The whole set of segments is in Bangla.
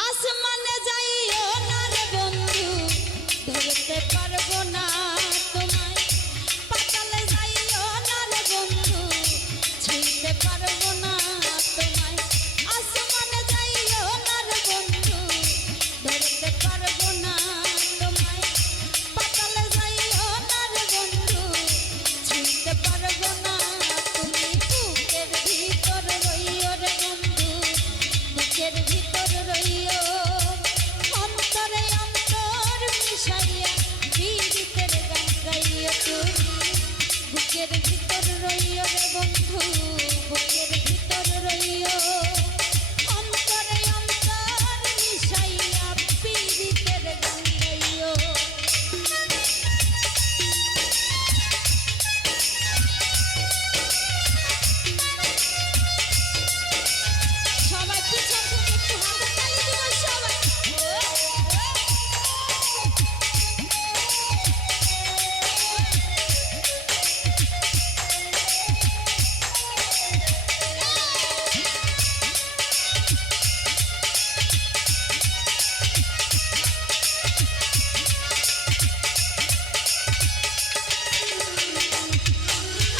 আসমানে যাইও না রে বন্ধু ধরতে পারবো না তোমায় পাতালে যাইও না রে বন্ধু ছুঁইতে পারবো না তোমায় আসমানে যাইও না রে বন্ধু ধরতে পারবো না তোমায় পাতালে যাইও না রে বন্ধু ছুঁইতে পারবো না তুমি বুকের ভিতর রইও রে বন্ধু বুকের ভিতর রইও অন্তরে অন্তর মিশাইয়া পীড়িতের গান গাইও তুমি বুকের ভিতর রইও রে বন্ধু বুকের ভিতর রইও অন্তরে অন্তর মিশাইয়া পীড়িতের গান গাইও সবাই পিছন থেকে একটু হাতের তালি দিও সবাই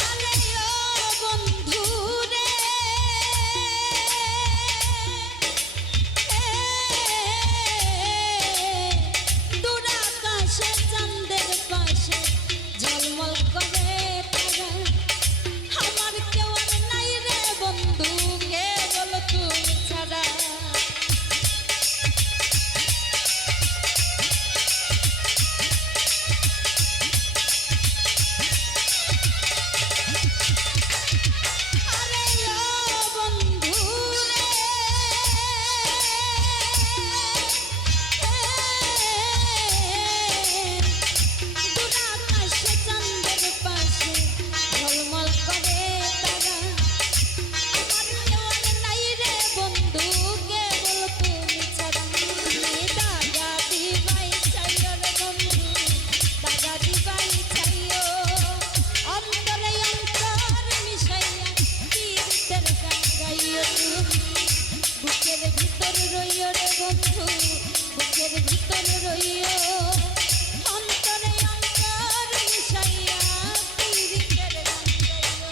আরে ও বন্ধু রে দূর আকাশে চাঁদের পাশে ঝলমল করে তারা আমার কেউ আর নাই রে বন্ধু কেবল তুমি ছাড়া আরে ও বন্ধু রে দূর আকাশে চাঁদের পাশে ঝলমল করে তারা আমার কেউ আর নাই রে বন্ধু কেবল তুমি ছাড়া দাগা দিবাই চাইও রে বন্ধু দাগা দিবাই চাইও অন্তরে অন্তর মিশাইয়া পীড়িতের গান গাইও তুমি বুকের ভিতর রইও রে বন্ধু বুকের ভিতর রইও অন্তরে অন্তর মিশাইয়া পীড়িতের গান গাইও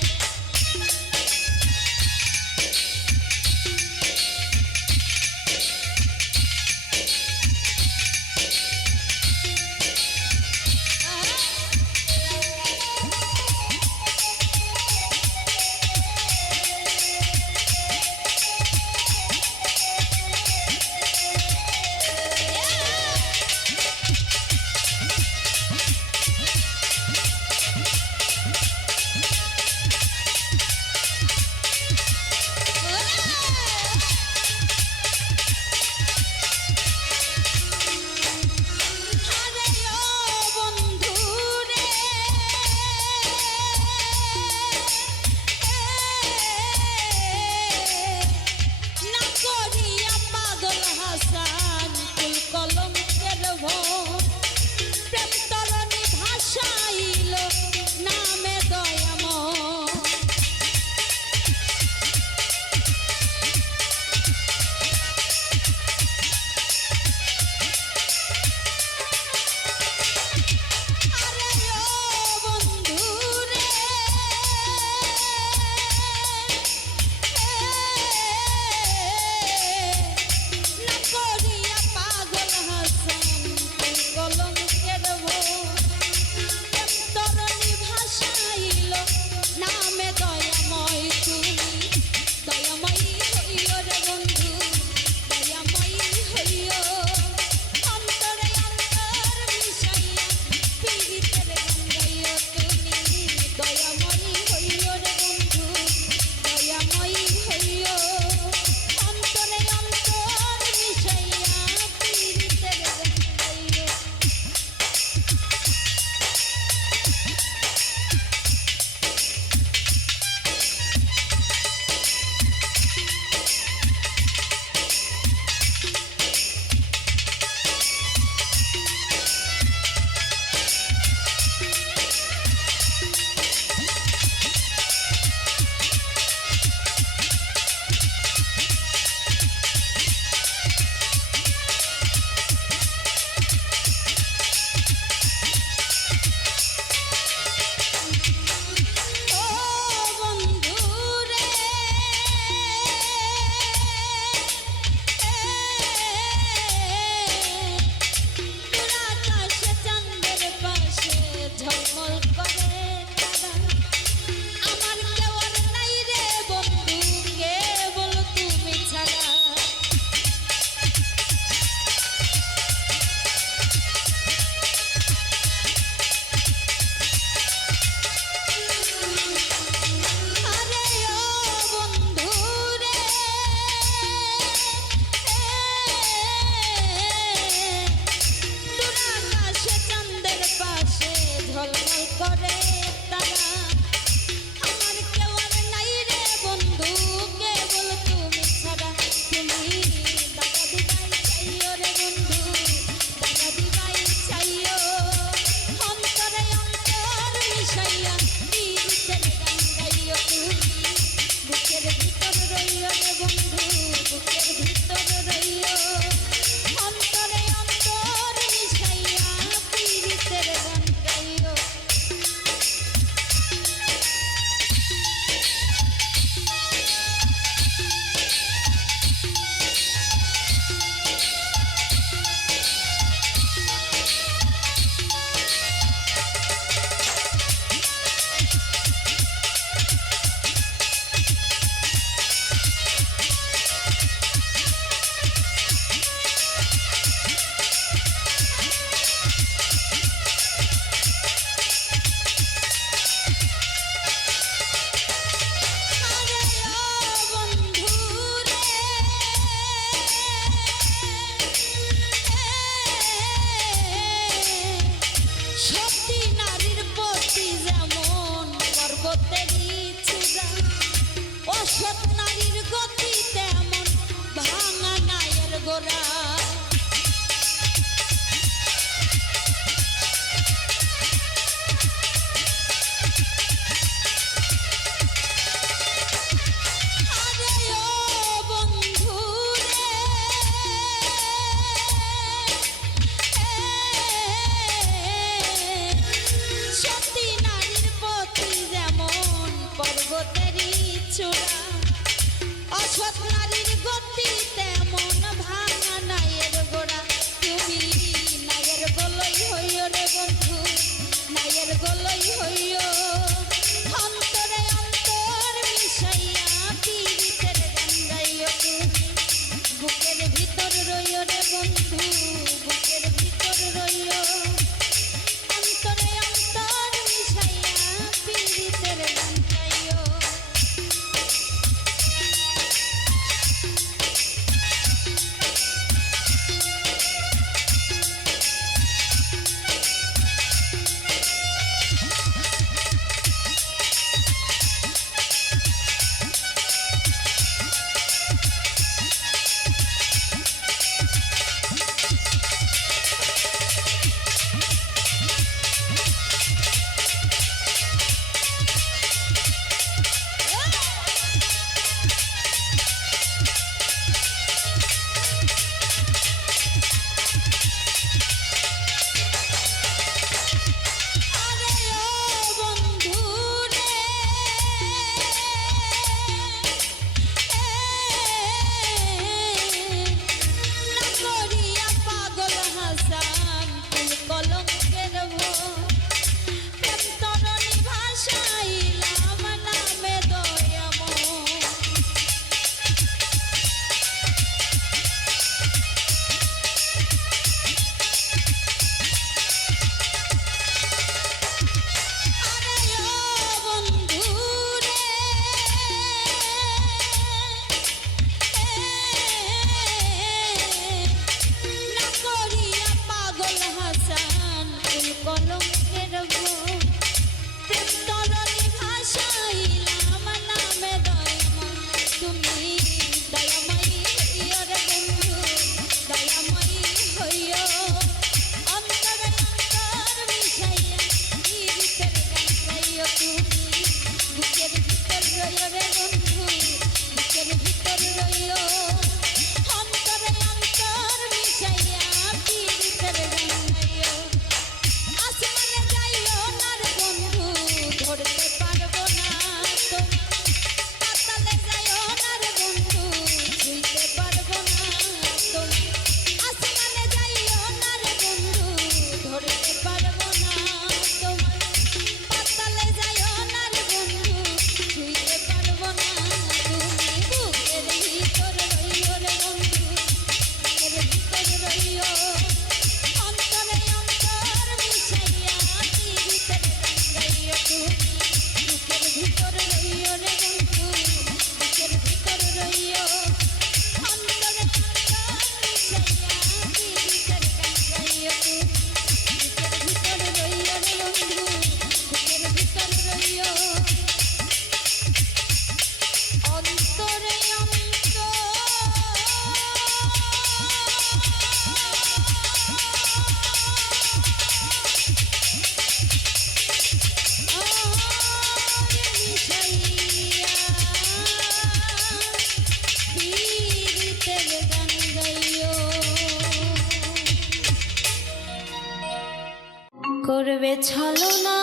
করবে ছলনা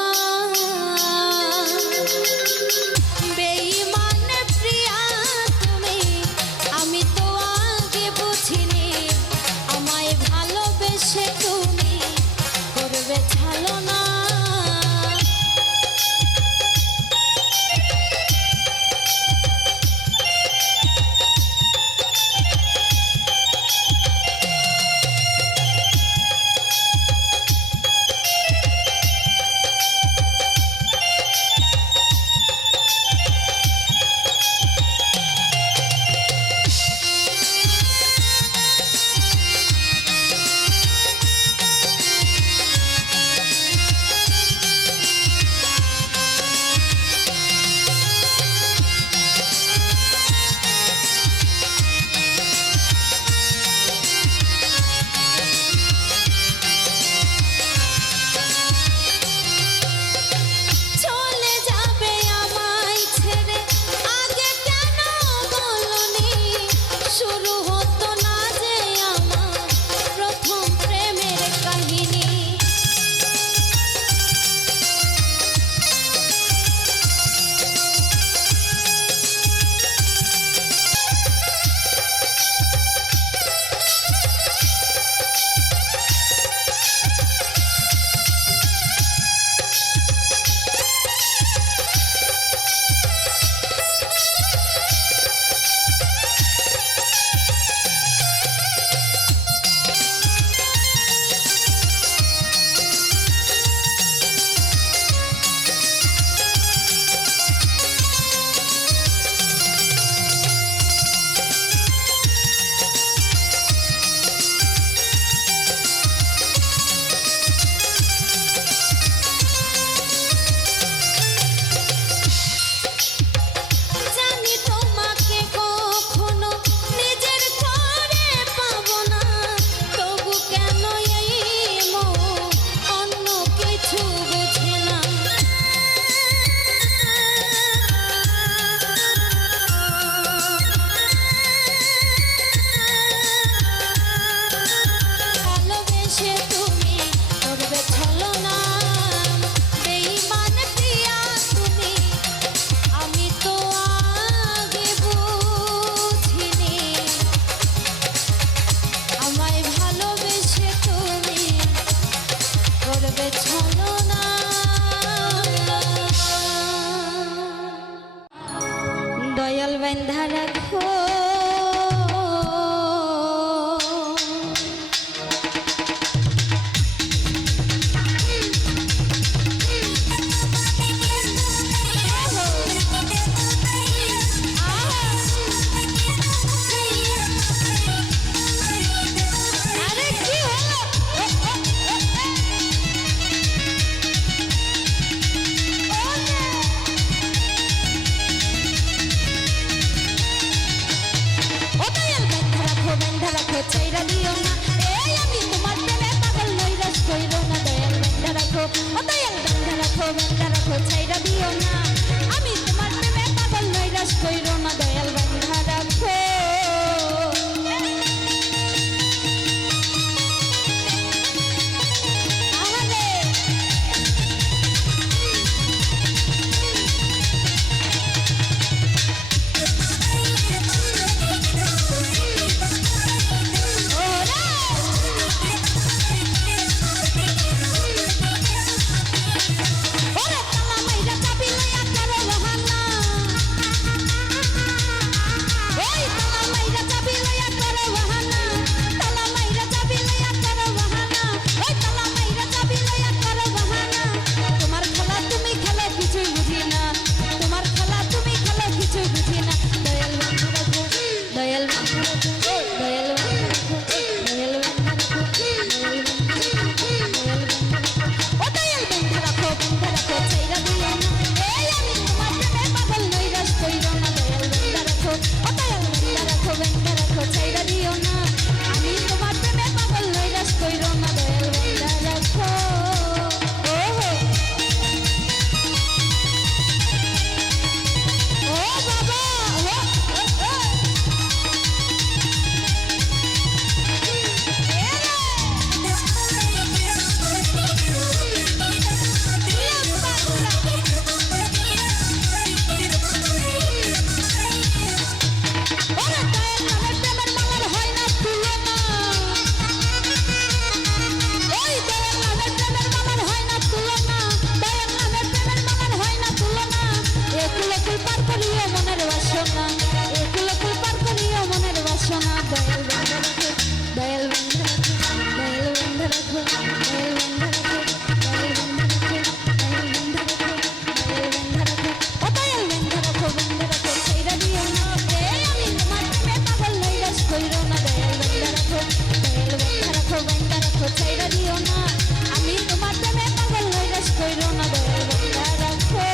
বেঈমান প্রিয়া তুমি, আমি তো আগে বুঝিনি আমায় ভালোবেসে তুমি করবে ছলনা। ছাইড়া দিও না আমি তোমার প্রেমে পাগল হইরাস কইরো না দয়াল বান্দা রাখো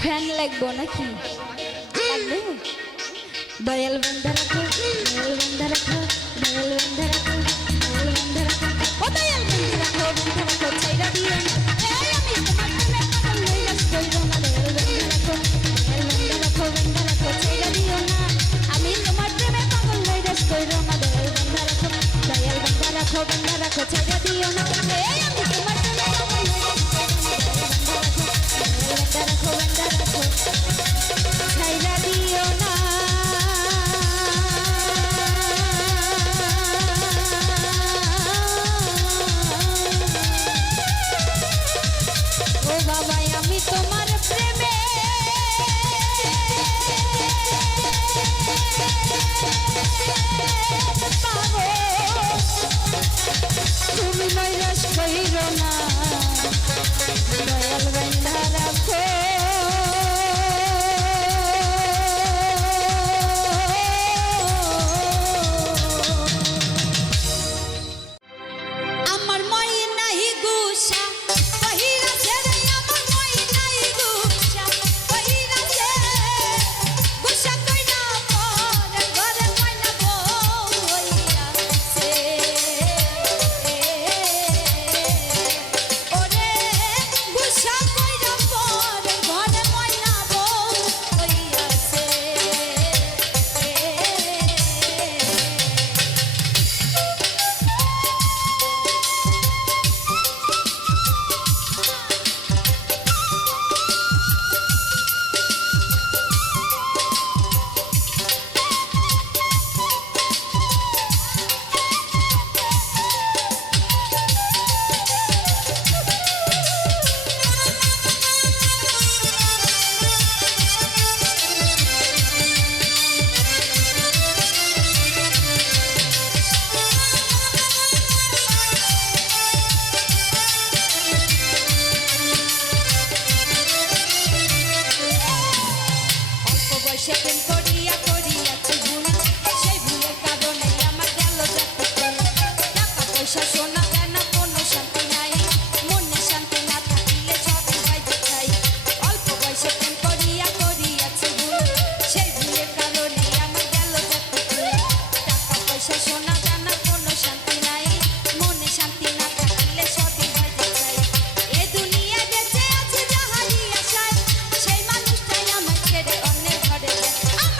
ফ্যান লাগবো নাকি লাগবে দয়াল বান্দা রাখো দয়াল বান্দা রাখো দয়াল বান্দা রাখো দয়াল বান্দা রাখো ও দয়াল বান্দা রাখো বান্দা রাখো ছাইড়া দিও না এই আমি তোমার প্রেমে পাগল হইরাস কইরো না দয়াল বান্দা রাখো বান্দা রাখো ছাইড়া দিও না আমি তোমার প্রেমে পাগল হইরাস কইরো না দয়াল বান্দা রাখো বান্দা রাখো ছাইড়া দিও না এই আমি তোমার প্রেমে পাগল হইরাস কইরো না দয়াল বান্দা রাখো ছাইড়া দিও না ও বাবা আমি তোমার প্রেমে তুমি নৈরাশ কইরো না দয়াল বান্দা রাখো I'm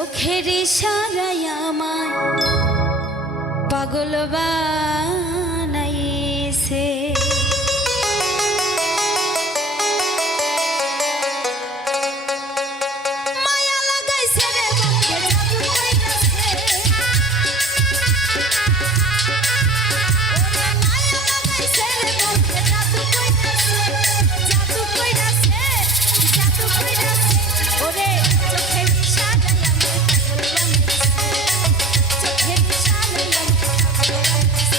চোখের ইশারায় আমায় পাগল বানাইছে মায়া লাগাইছে রে বন্ধে জাদু কইরাছে ওরে মায়া লাগাইছে রে বন্ধে জাদু কইরাছে জাদু কইরাছে জাদু কইরাছে ওরে চোখের ইশারায় আমায় পাগল বানাইছে চোখের ইশারায় আমায় পাগল বানাইছে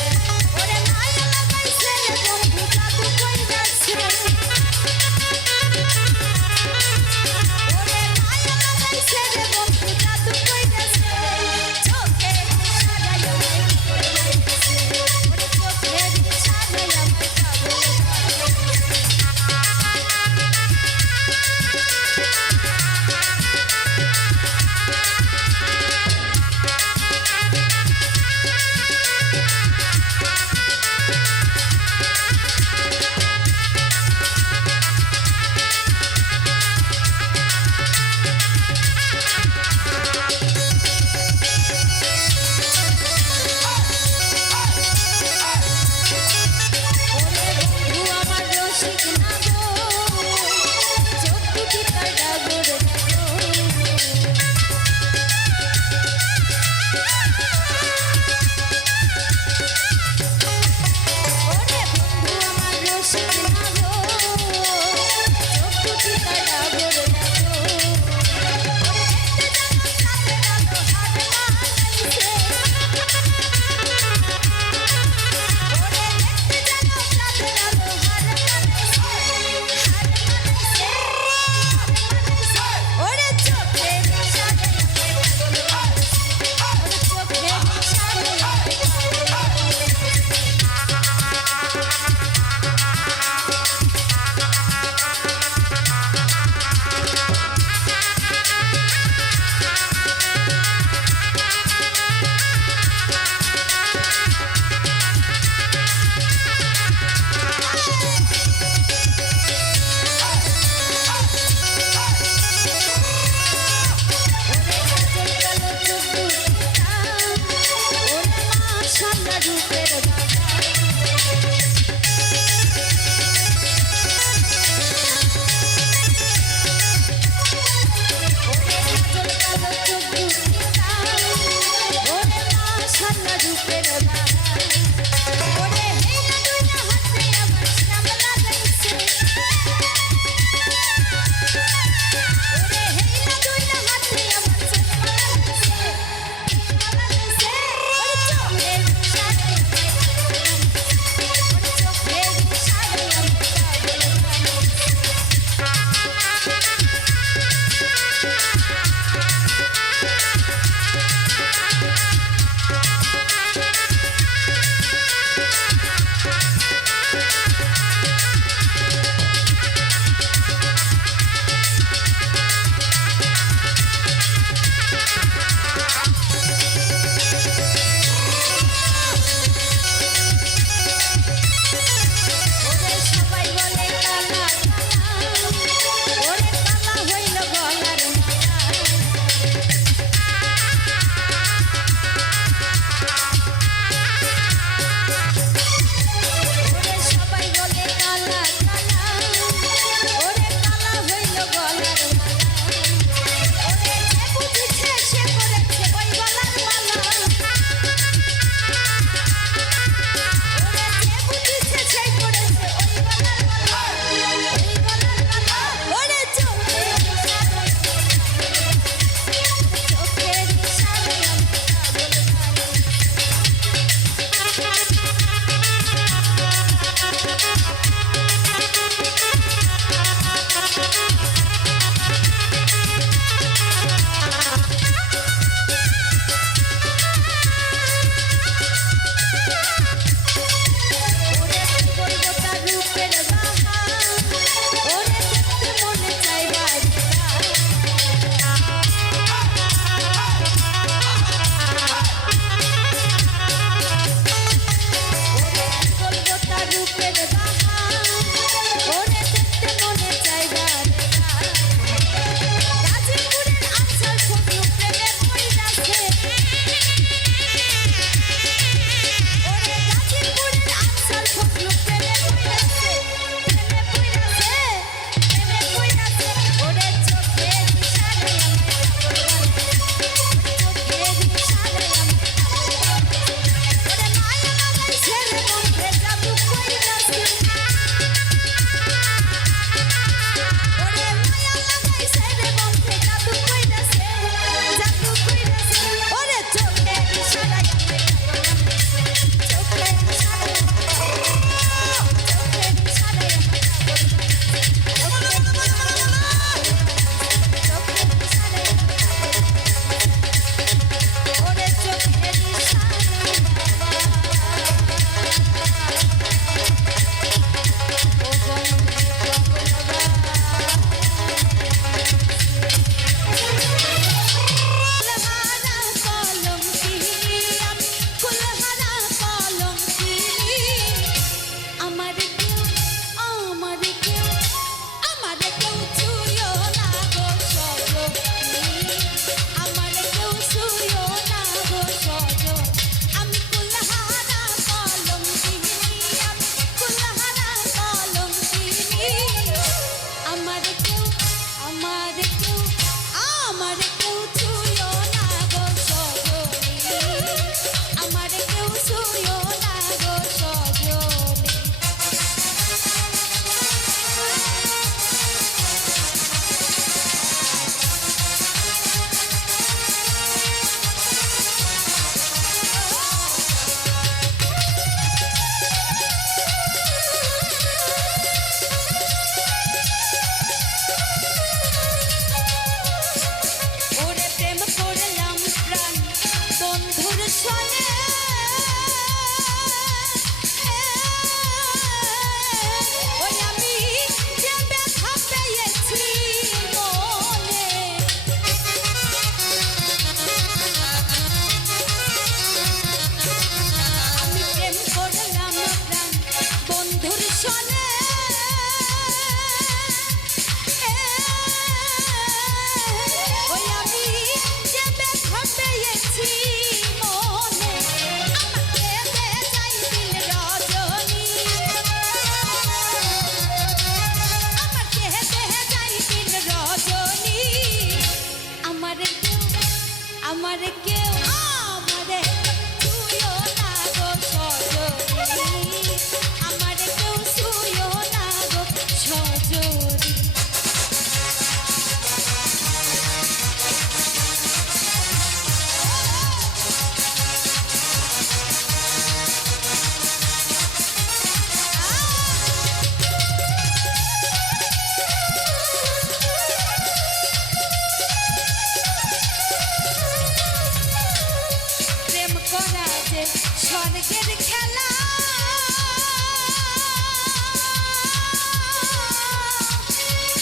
স্বর্গের খেলা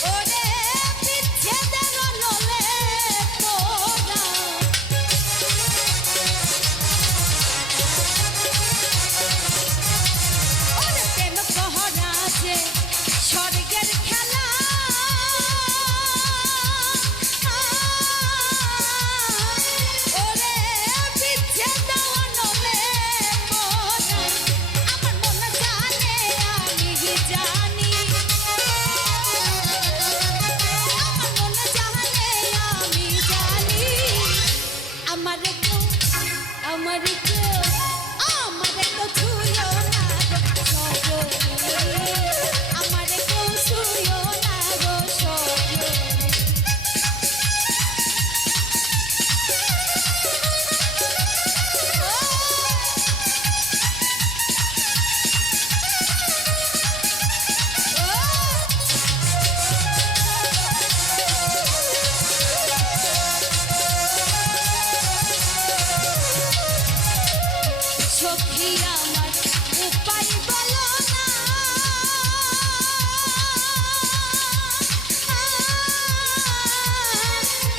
ওরে বিচ্ছেদের নলে তোরা ওরে প্রেম কহরা যে স্বর্গের খেলা ওরে বিচ্ছেদ নলে তোরা আমার মন জানে আমি জানি আমার মন জানে আমি জানি আমার কেউ আমার কেউ ছুঁয়ো না গো সজনী আমার কেউ ছুঁয়ো না গো সজনী সখী আমার উপায় বলো না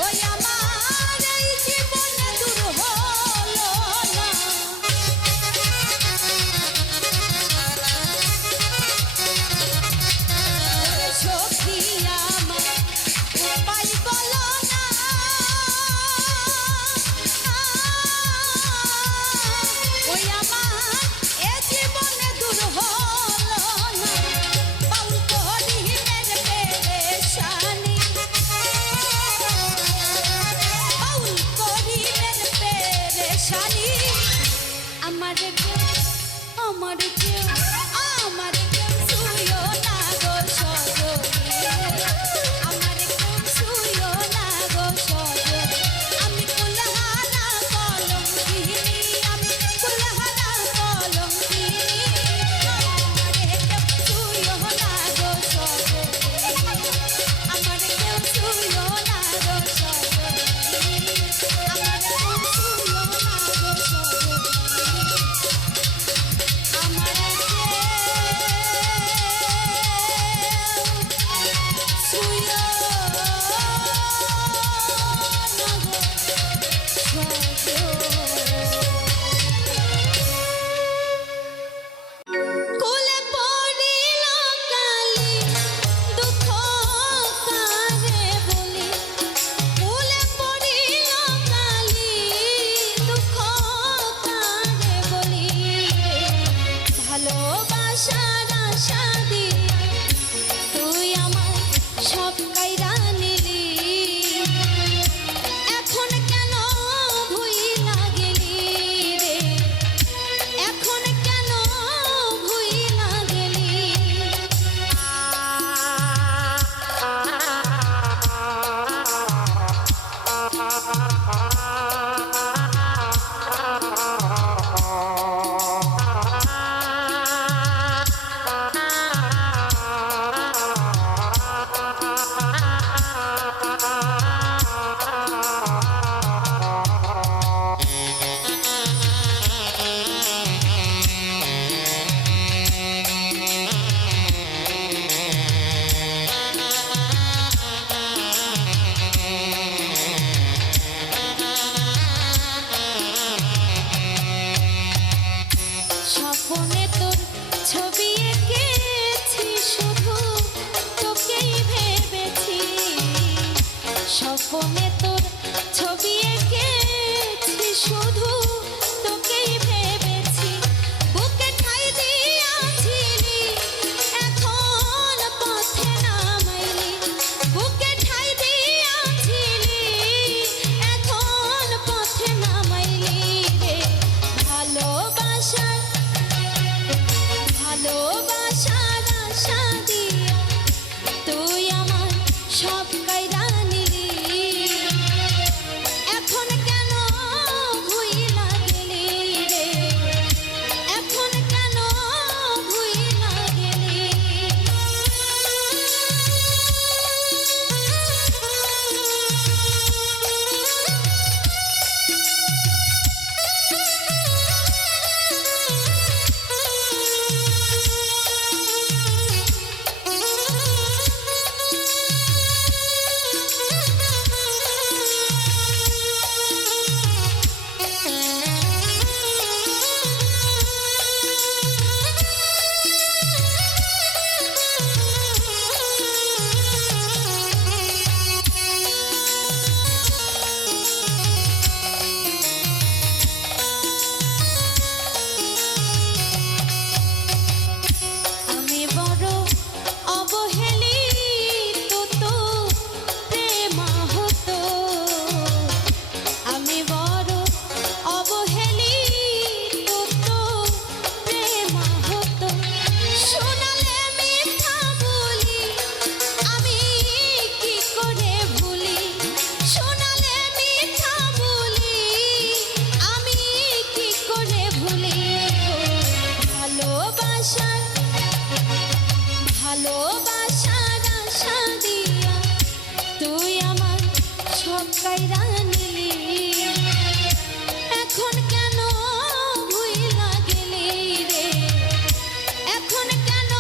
ওই আমার এই জীবনে দূর হলো না সখী আমার উপায় বলো না ওই আমার এ জীবনে দূর হলো না বাউল করিমের পেরেশানি বাউল করিমের পেরেশানি আমার কেউ ছুঁয়ো না গো সজনী আমার কেউ ছুঁয়ো না গো সজনী আমি কুলহারা কলঙ্কিনী আমি কুলহারা কলঙ্কিনী আমার কেউ ছুঁয়ো না গো সজনী আমার কেউ ছুঁয়ো না গো সজনী আমার কেউ ছুঁয়ো না গো সজনী এখন কেন ভুইলা কাইরা নিলি এখন কেন ভুইলা গেলি রে এখন কেন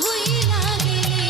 ভুইলা গেলি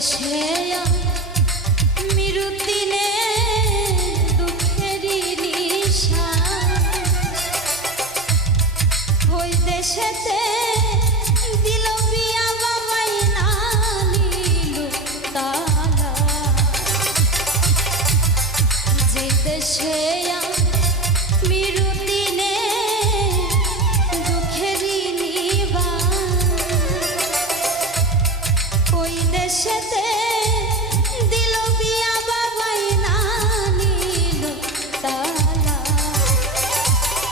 দেশে মিরুতিনে দুঃখেরই নিশান ওই দেশেতে দিল বিয়া বাবাই না নিল তালা যে দেশে মিরুতিনে দুঃখেরই নিবান ওই দেশেতে দিল বিয়া বাবাই না নিল তালা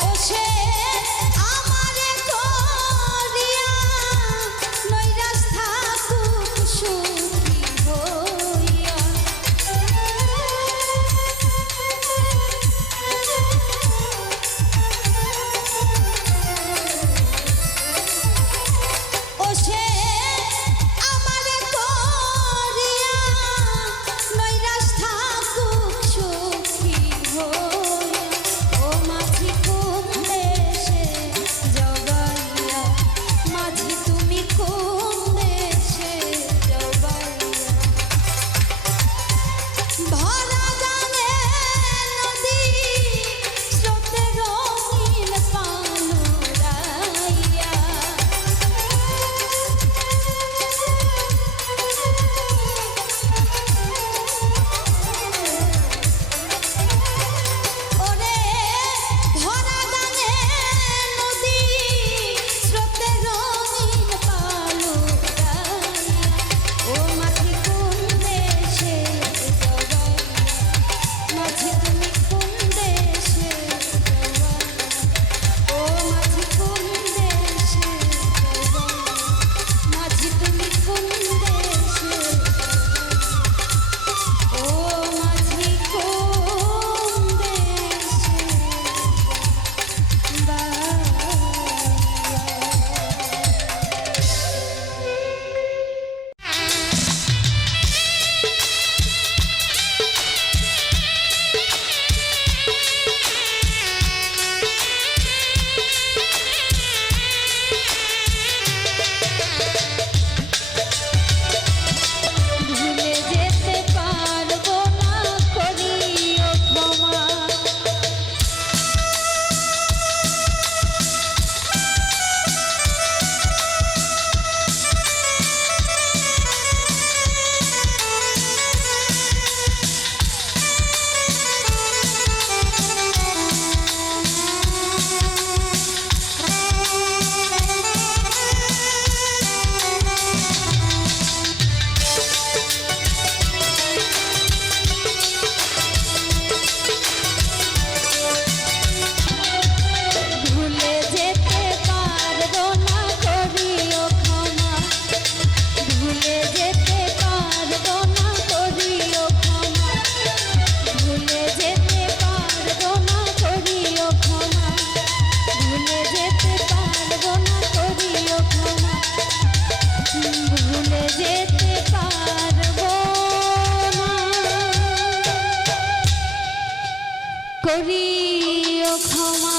ও সে আমারে করিয়া নৈরাশ থাকুক সুখী হইয়া ও সে আমারে করিয়া নৈরাশ থাকুক সুখী হইয়া ও মাঝি কোন দেশে জগাইয়া মাঝি তুমি কোন দেশে জগাইয়া ভরা জানে নদী স্রোতে রঙিন পানুরাইয়া ওরে ভরা জানে নদী স্রোতে রঙিন পানুরাইয়া ও মাঝি কোন দেশে জগাইয়া মাঝি তুমি কোন দেশে জগাইয়া ও মাঝি কোন দেশে জগাইয়া মাঝি তুমি কোন দেশে ও মাঝি কোন দেশে ভুলে যেতে পারবো না করিও ক্ষমা ভুলে যেতে পারবো না করিও ক্ষমা ভুলে যেতে পারবো না করিও ক্ষমা ভুলে যেতে পারবো না করিও ক্ষমা ভুলে যেতে পারবো না করিও ক্ষমা ভুলে যেতে পারবো না করিও ক্ষমা